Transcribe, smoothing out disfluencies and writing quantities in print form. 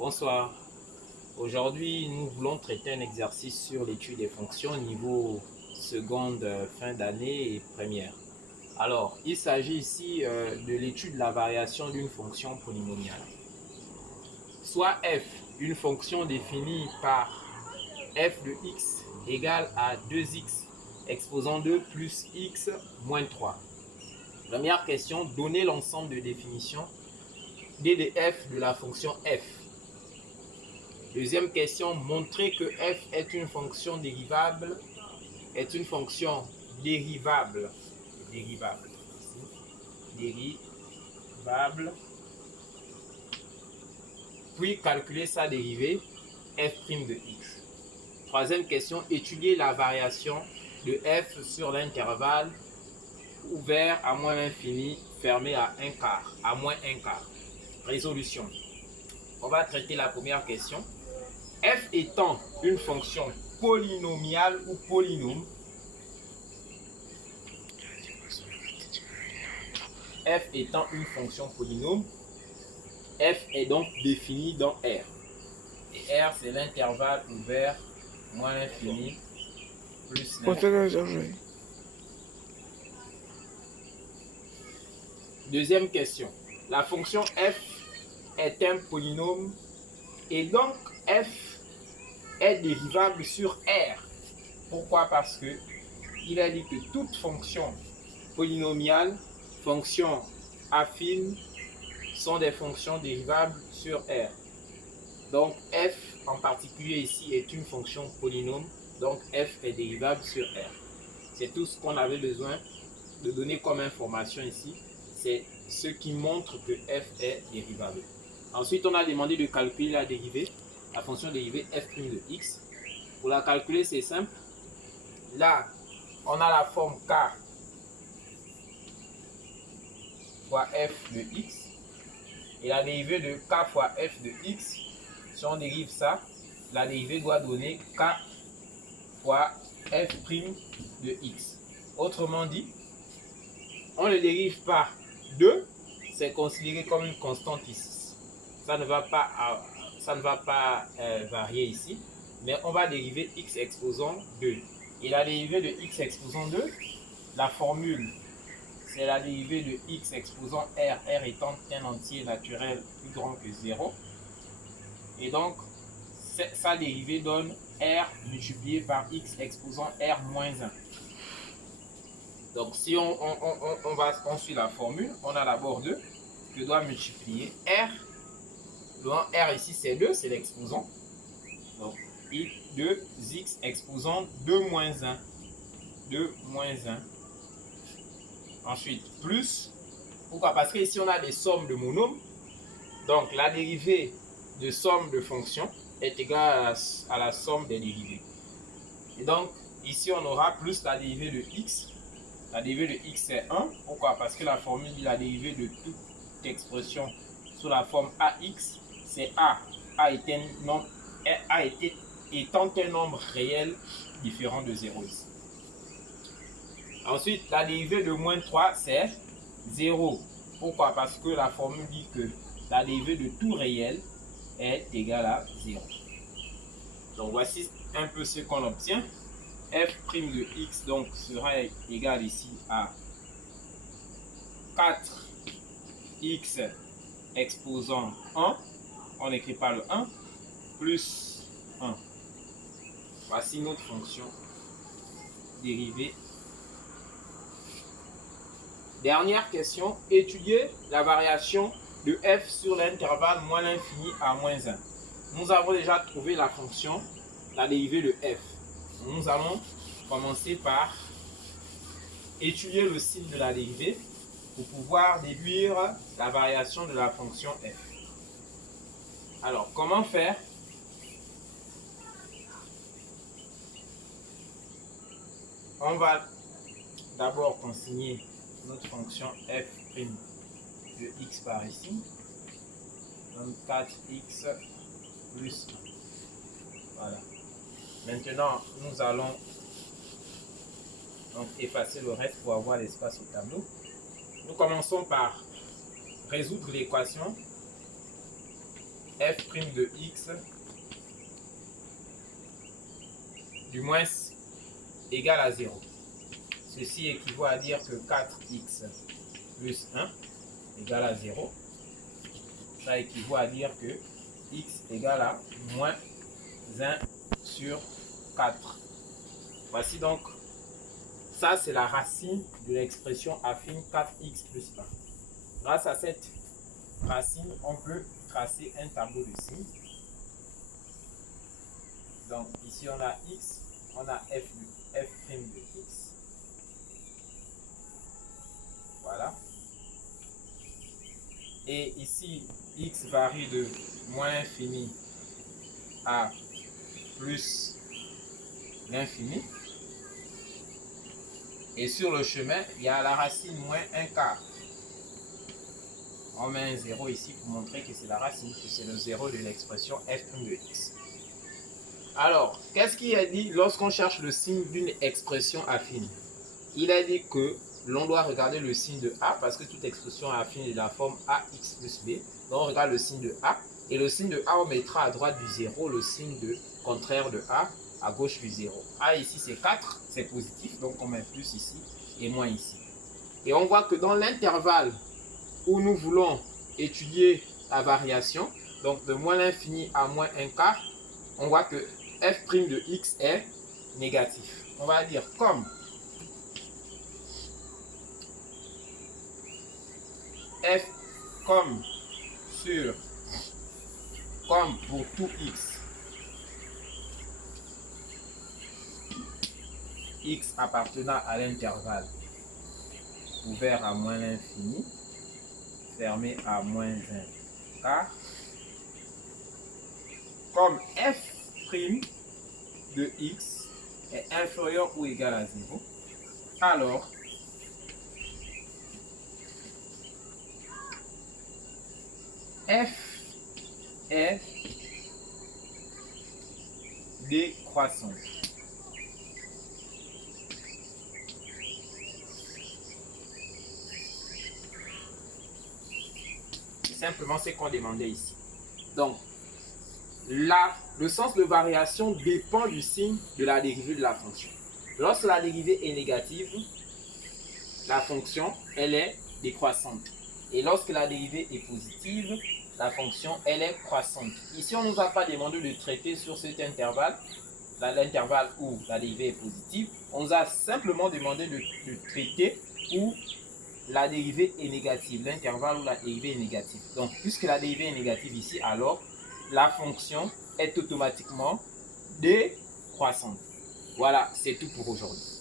Bonsoir. Aujourd'hui, nous voulons traiter un exercice sur l'étude des fonctions niveau seconde, fin d'année et première. Alors, il s'agit ici de l'étude de la variation d'une fonction polynomiale. Soit f, une fonction définie par f de x égale à 2x exposant 2 plus x moins 3. Première question, donner l'ensemble de définitions d de f de la fonction f. Deuxième question, montrer que f est une fonction dérivable, dérivable, puis calculer sa dérivée f' de x. Troisième question, étudier la variation de f sur l'intervalle ouvert à moins l'infini, fermé à moins 1 quart. Résolution. On va traiter la première question. F étant une fonction polynomiale ou polynôme, f étant une fonction polynôme, f est donc définie dans R. Et R, c'est l'intervalle ouvert moins l'infini plus l'infini. Deuxième question. La fonction f est un polynôme et donc f est dérivable sur R. Pourquoi? Parce que il a dit que toute fonction polynomiale, fonction affine, sont des fonctions dérivables sur R. Donc f en particulier ici est une fonction polynôme, donc f est dérivable sur R. C'est tout ce qu'on avait besoin de donner comme information ici. C'est ce qui montre que f est dérivable. Ensuite, on a demandé de calculer la dérivée, la fonction dérivée f' de x. Pour la calculer, c'est simple. Là, on a la forme k fois f de x. Et la dérivée de k fois f de x, si on dérive ça, la dérivée doit donner k fois f' de x. Autrement dit, on ne dérive pas 2, c'est considéré comme une constante ici. Ça ne va pas varier ici, mais on va dériver x exposant 2. Et la dérivée de x exposant 2, la formule, c'est la dérivée de x exposant r étant un entier naturel plus grand que 0. Et donc, sa dérivée donne r multiplié par x exposant r moins 1. Donc, si on suit la formule, on a d'abord 2 que doit multiplier r. Le r ici, c'est 2, c'est l'exposant. Donc, 2x exposant 2 moins 1. 2 moins 1. Ensuite, plus. Pourquoi? Parce qu'ici, on a des sommes de monômes. Donc, la dérivée de somme de fonctions est égale à la somme des dérivées. Et donc, ici, on aura plus la dérivée de x. La dérivée de x, c'est 1. Pourquoi? Parce que la formule dit la dérivée de toute expression sous la forme ax, c'est étant un nombre réel différent de 0 ici. Ensuite, la dérivée de moins 3, c'est 0. Pourquoi? Parce que la formule dit que la dérivée de tout réel est égale à 0. Donc, voici un peu ce qu'on obtient. F' de x donc sera égal ici à 4x exposant 1. On n'écrit pas le 1, plus 1. Voici notre fonction dérivée. Dernière question, étudier la variation de f sur l'intervalle moins l'infini à moins 1. Nous avons déjà trouvé la fonction, la dérivée de f. Nous allons commencer par étudier le signe de la dérivée pour pouvoir déduire la variation de la fonction f. Alors, comment faire? On va d'abord consigner notre fonction f' de x par ici. Donc 4x plus 1. Voilà. Maintenant, nous allons donc effacer le reste pour avoir l'espace au tableau. Nous commençons par résoudre l'équation f' de x du moins égale à 0. Ceci équivaut à dire que 4x plus 1 égale à 0. Ça équivaut à dire que x égale à moins 1 sur 4. Voici donc, ça c'est la racine de l'expression affine 4x plus 1. Grâce à cette racine, on peut tracer un tableau de signes. Donc ici on a x, on a f' de x. Voilà. Et ici, x varie de moins l'infini à plus l'infini. Et sur le chemin, il y a la racine moins 1 quart. On met un 0 ici pour montrer que c'est la racine, que c'est le 0 de l'expression f' de x. Alors, qu'est-ce qu'il a dit lorsqu'on cherche le signe d'une expression affine? Il a dit que l'on doit regarder le signe de A parce que toute expression affine est de la forme AX plus B. Donc on regarde le signe de A et le signe de A on mettra à droite du 0 le signe de contraire de A à gauche du 0. A ici c'est 4, c'est positif, donc on met plus ici et moins ici. Et on voit que dans l'intervalle où nous voulons étudier la variation, donc de moins l'infini à moins 1 quart, on voit que f' de x est négatif. On va dire comme f comme pour tout x appartenant à l'intervalle ouvert à moins l'infini, fermé à moins 1 quart, comme f' de x est inférieur ou égal à 0, alors f est décroissante. C'est simplement ce qu'on demandait ici. Donc, là, le sens de variation dépend du signe de la dérivée de la fonction. Lorsque la dérivée est négative, la fonction, elle est décroissante. Et lorsque la dérivée est positive, la fonction, elle est croissante. Ici, on ne nous a pas demandé de traiter sur cet intervalle, l'intervalle où la dérivée est positive. On nous a simplement demandé de traiter où la dérivée est négative, l'intervalle où la dérivée est négative. Donc, puisque la dérivée est négative ici, alors la fonction est automatiquement décroissante. Voilà, c'est tout pour aujourd'hui.